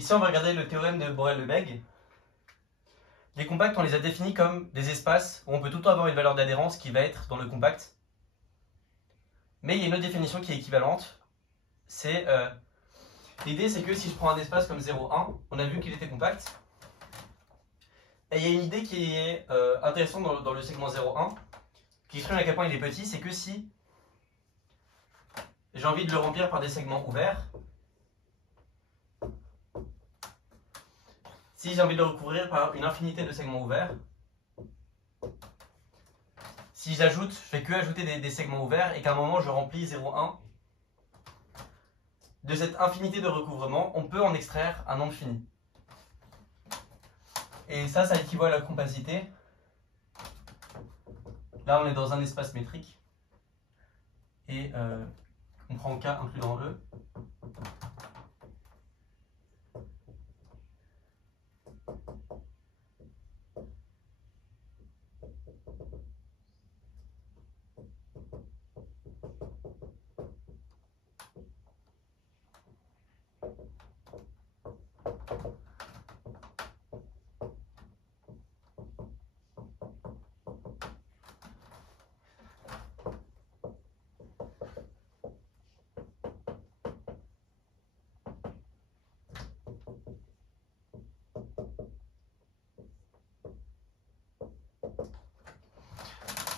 Ici, on va regarder le théorème de Borel-Lebesgue. Les compacts, on les a définis comme des espaces où on peut tout le temps avoir une valeur d'adhérence qui va être dans le compact. Mais il y a une autre définition qui est équivalente. L'idée, c'est que si je prends un espace comme 0, 1, on a vu qu'il était compact. Et il y a une idée qui est intéressante dans le segment 0, 1, qui exprime à quel point il est petit, c'est que si j'ai envie de le remplir par des segments ouverts, si j'ai envie de le recouvrir par une infinité de segments ouverts, si j'ajoute, je fais que ajouter des segments ouverts et qu'à un moment je remplis 0, 1, de cette infinité de recouvrement, on peut en extraire un nombre fini. Et ça équivaut à la compacité. Là, on est dans un espace métrique. Et on prend K inclus dans E.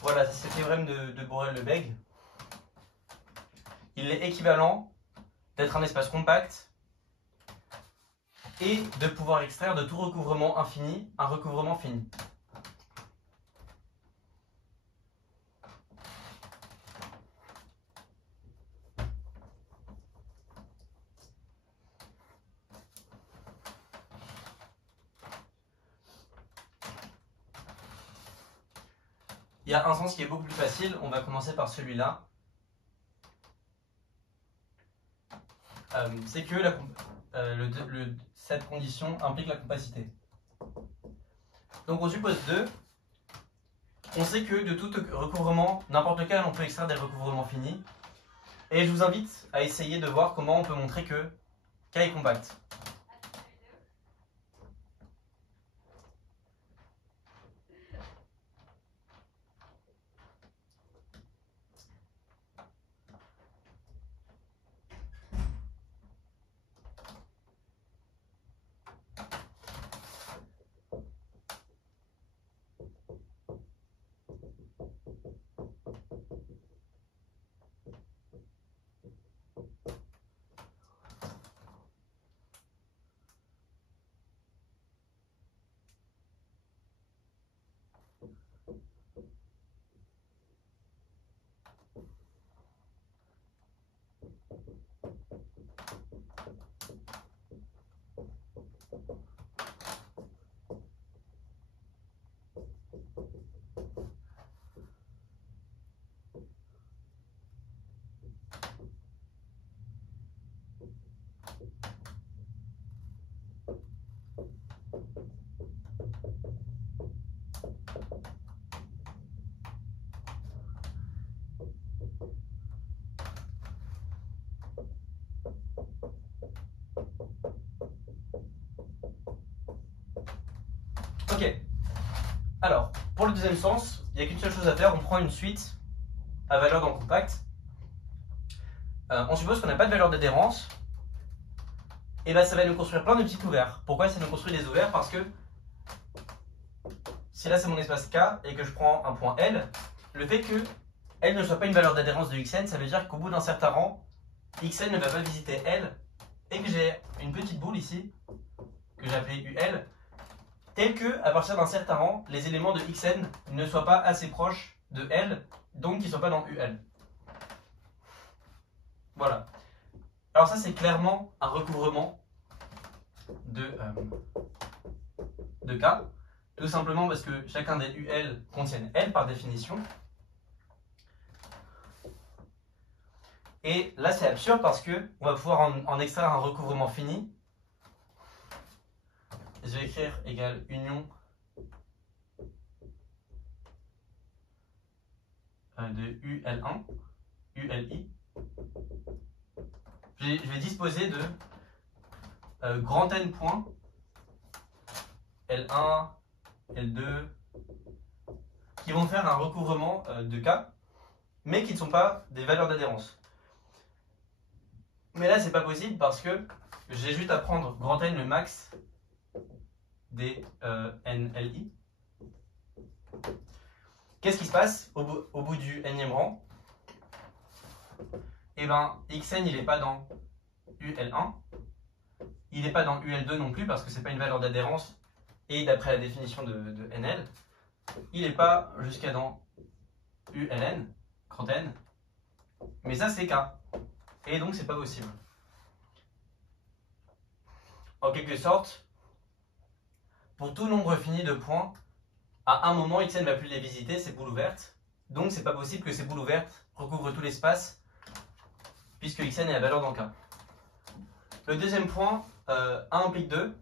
Voilà, c'est le théorème de Borel-Lebesgue. Il est équivalent d'être un espace compact et de pouvoir extraire de tout recouvrement infini un recouvrement fini. Il y a un sens qui est beaucoup plus facile, on va commencer par celui-là. C'est que cette condition implique la compacité. Donc on suppose 2. On sait que de tout recouvrement, n'importe quel, on peut extraire des recouvrements finis. Et je vous invite à essayer de voir comment on peut montrer que K est compact. Ok. Alors, pour le deuxième sens, il n'y a qu'une seule chose à faire, on prend une suite à valeur dans le compact. On suppose qu'on n'a pas de valeur d'adhérence. Et bien ça va nous construire plein de petits ouverts. Pourquoi ça nous construit des ouverts? Parce que si là c'est mon espace K et que je prends un point L, le fait que L ne soit pas une valeur d'adhérence de Xn, ça veut dire qu'au bout d'un certain rang, Xn ne va pas visiter L et que j'ai une petite boule ici, que j'ai appelée UL, telle que, à partir d'un certain rang, les éléments de Xn ne soient pas assez proches de L, donc qu'ils ne soient pas dans UL. Voilà. Alors ça c'est clairement un recouvrement de K, tout simplement parce que chacun des UL contiennent L par définition. Et là c'est absurde parce que on va pouvoir en extraire un recouvrement fini. Je vais écrire égale union de UL1, ULI. Je vais disposer de grand N points, L1, L2, qui vont faire un recouvrement de K, mais qui ne sont pas des valeurs d'adhérence. Mais là, c'est pas possible parce que j'ai juste à prendre grand N le max des NLI. Qu'est-ce qui se passe au bout du nème rang? Eh bien, Xn, il n'est pas dans UL1. Il n'est pas dans UL2 non plus parce que ce n'est pas une valeur d'adhérence. Et d'après la définition de NL, il n'est pas jusqu'à dans ULN, grand N. Mais ça, c'est K. Et donc, c'est pas possible. En quelque sorte, pour tout nombre fini de points, à un moment, Xn ne va plus les visiter, ces boules ouvertes. Donc, c'est pas possible que ces boules ouvertes recouvrent tout l'espace, puisque Xn est la valeur dans K. Le deuxième point, 1 implique 2.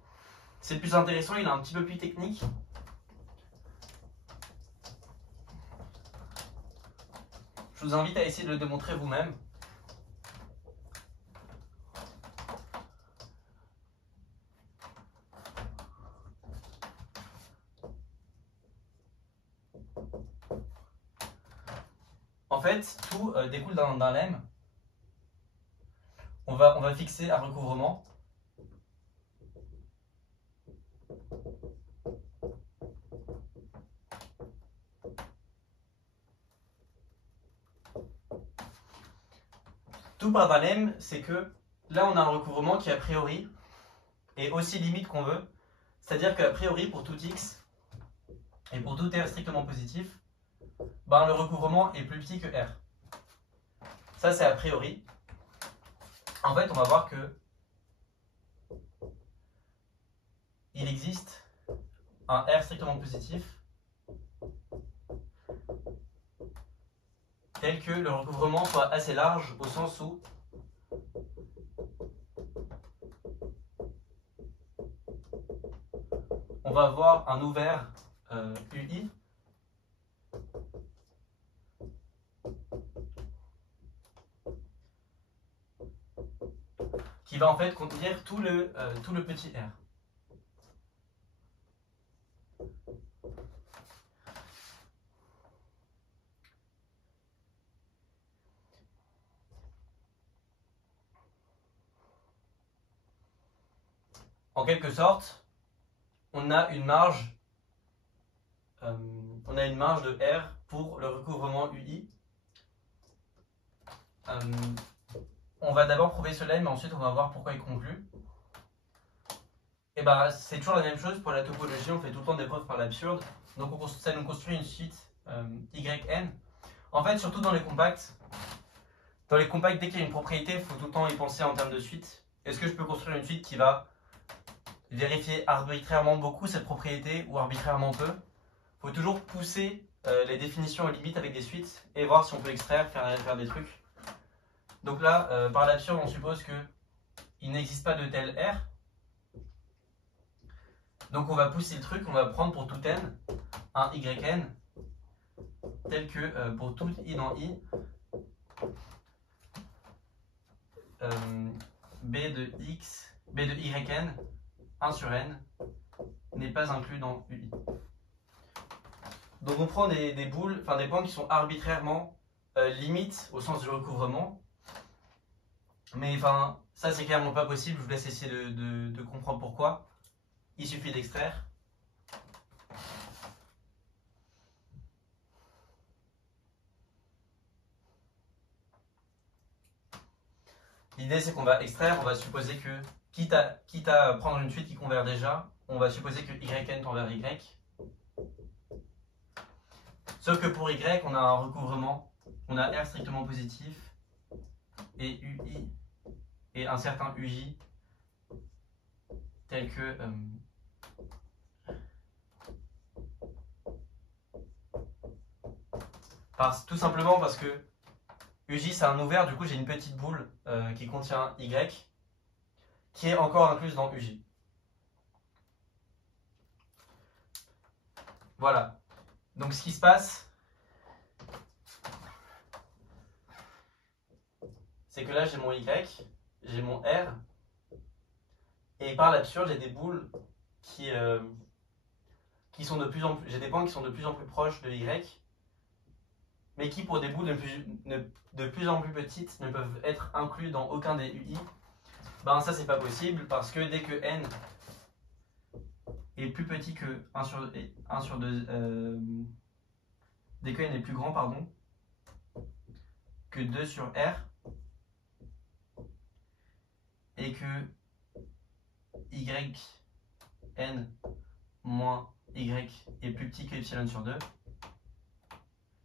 C'est le plus intéressant, il est un petit peu plus technique. Je vous invite à essayer de le démontrer vous-même. En fait, tout découle d'un lemme. On va fixer un recouvrement. Tout part d'un lemme, c'est que là on a un recouvrement qui a priori est aussi limite qu'on veut. C'est-à-dire qu'a priori pour tout x et pour tout r strictement positif, ben, le recouvrement est plus petit que r. Ça c'est a priori. En fait on va voir que il existe un r strictement positif tel que le recouvrement soit assez large au sens où on va avoir un ouvert UI qui va en fait contenir tout le petit r. En quelque sorte, on a une marge de R pour le recouvrement UI. On va d'abord prouver cela, mais ensuite on va voir pourquoi il conclut. Et ben, c'est toujours la même chose pour la topologie, on fait tout le temps des preuves par l'absurde. Donc ça nous construit une suite YN. En fait, surtout dans les compacts, dès qu'il y a une propriété, il faut tout le temps y penser en termes de suite. Est-ce que je peux construire une suite qui va vérifier arbitrairement beaucoup cette propriété ou arbitrairement peu? Il faut toujours pousser les définitions aux limites avec des suites et voir si on peut extraire, faire des trucs. Donc là, par l'absurde, on suppose qu'il n'existe pas de tel R. Donc on va pousser le truc, on va prendre pour tout n un yn tel que pour tout i dans i, b de yn 1 sur n n'est pas inclus dans ui. Donc on prend des boules, enfin des points qui sont arbitrairement limites au sens du recouvrement. Mais enfin, ça c'est clairement pas possible, je vous laisse essayer de comprendre pourquoi. Il suffit d'extraire. L'idée c'est qu'on va extraire, on va supposer que, quitte à prendre une suite qui converge déjà, on va supposer que yn tend vers y. Sauf que pour y, on a un recouvrement, on a r strictement positif et ui et un certain uj tel que tout simplement parce que uj c'est un ouvert, du coup j'ai une petite boule qui contient y qui est encore incluse dans uj. Voilà. Donc ce qui se passe, c'est que là j'ai mon y, j'ai mon r, Et par l'absurde, j'ai des boules qui sont de plus en plus... J'ai des points qui sont de plus en plus proches de Y, mais qui, pour des boules de plus en plus petites, ne peuvent être inclus dans aucun des UI. Ben ça, c'est pas possible, parce que dès que n est plus petit que 1 sur 2... dès que n est plus grand, pardon, que 2 sur R, et que yn moins y est plus petit que epsilon sur 2,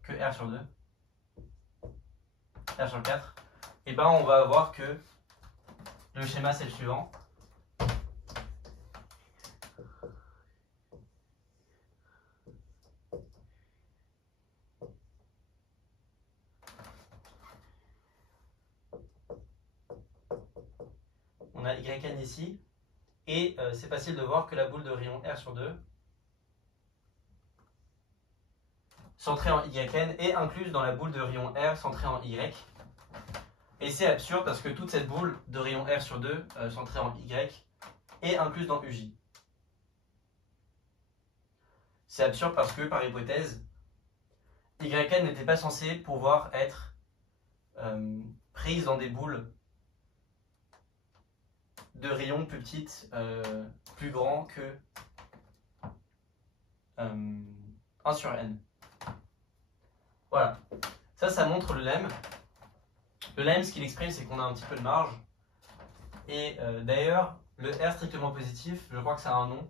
que r sur 2, r sur 4, et ben on va avoir que le schéma c'est le suivant. On a yn ici, et c'est facile de voir que la boule de rayon R sur 2, centrée en yn, est incluse dans la boule de rayon R centrée en y. Et c'est absurde parce que toute cette boule de rayon R sur 2, centrée en y, est incluse dans UJ. C'est absurde parce que, par hypothèse, yn n'était pas censé pouvoir être prise dans des boules de rayons plus petites, plus grands que 1 sur n. Voilà. Ça montre le lemme. Le lemme, ce qu'il exprime, c'est qu'on a un petit peu de marge. Et d'ailleurs, le R strictement positif, je crois que ça a un nom.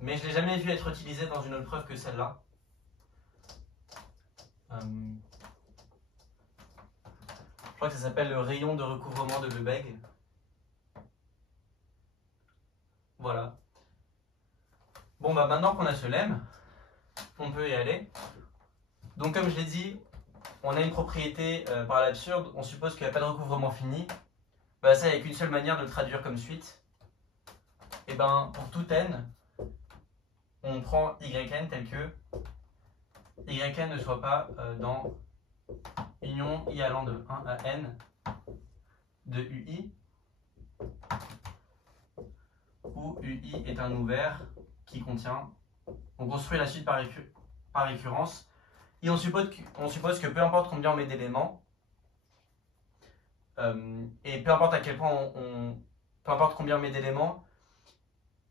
Mais je ne l'ai jamais vu être utilisé dans une autre preuve que celle-là. Je crois que ça s'appelle le rayon de recouvrement de Lebesgue. Voilà. Bon, bah maintenant qu'on a ce lemme, on peut y aller. Donc comme je l'ai dit, on a une propriété par l'absurde, on suppose qu'il n'y a pas de recouvrement fini. Bah ça, il n'y a qu'une seule manière de le traduire comme suite. Et ben pour tout n, on prend yn tel que yn ne soit pas dans union i allant de 1 à n de ui, où ui est un ouvert qui contient... On construit la suite par récurrence. Et on suppose que peu importe combien on met d'éléments, et peu importe à quel point peu importe combien on met d'éléments,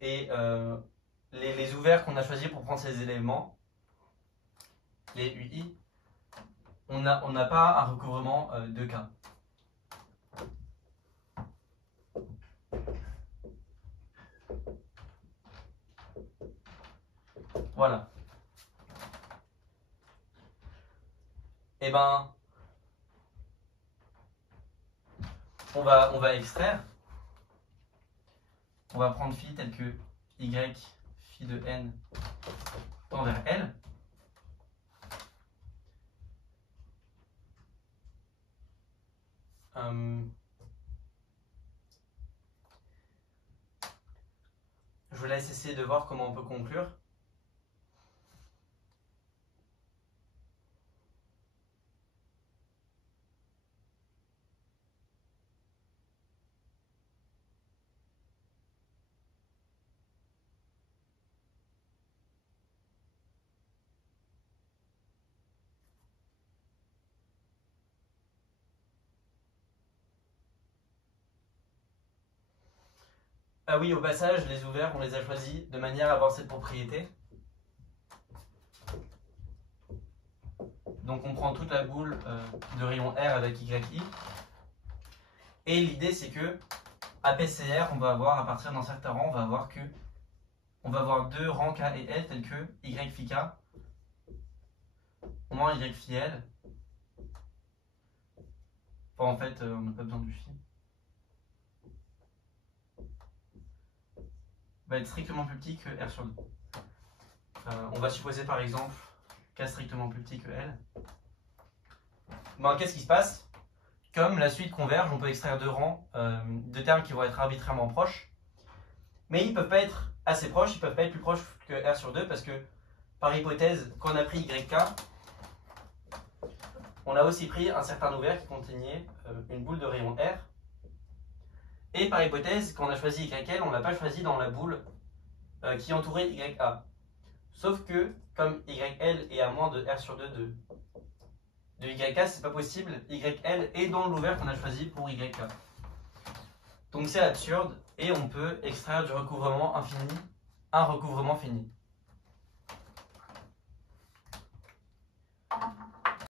et les ouverts qu'on a choisis pour prendre ces éléments, les UI, on n'a pas un recouvrement de K. Voilà. Et ben, on va extraire. On va prendre phi tel que y phi de n tend vers L. Je vous laisse essayer de voir comment on peut conclure. Ah oui, au passage, les ouverts, on les a choisis de manière à avoir cette propriété. Donc on prend toute la boule de rayon R avec YI. Et l'idée c'est que à PCR, on va avoir, à partir d'un certain rang, on va avoir deux rangs K et L tels que Y phi K moins Y phi L. Enfin, en fait, on n'a pas besoin du phi. Va être strictement plus petit que R sur 2. On va supposer par exemple K strictement plus petit que L. Ben, qu'est-ce qui se passe? Comme la suite converge, on peut extraire deux rangs de termes qui vont être arbitrairement proches. Mais ils ne peuvent pas être assez proches, ils ne peuvent pas être plus proches que R sur 2 parce que, par hypothèse, quand on a pris YK, on a aussi pris un certain ouvert qui contenait une boule de rayon R. Et par hypothèse, quand on a choisi YL, on ne l'a pas choisi dans la boule qui entourait YA. Sauf que, comme YL est à moins de R sur 2 de YK, c'est pas possible. YL est dans le lot vert qu'on a choisi pour YK. Donc c'est absurde et on peut extraire du recouvrement infini un recouvrement fini.